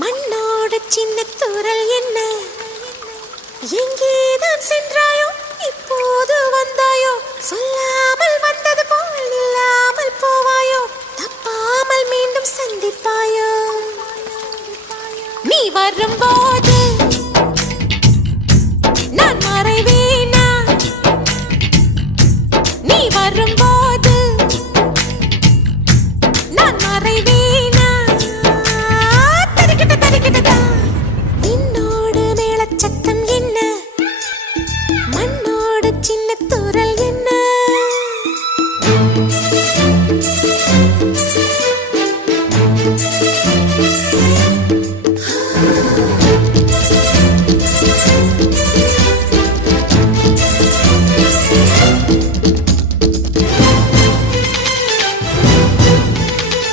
மண்ணோட சின்ன தூரல் என்ன எங்கேதான் சென்றாயோ இப்போது வந்தாயோ சொல்லாமல் வந்தது போல் இல்லாமல் போவாயோ தப்பாமல் மீண்டும் சந்திப்பாயோ நீ வரும்போது நான் மறைவேனா நீ வரும்போது நான் மறைவேன்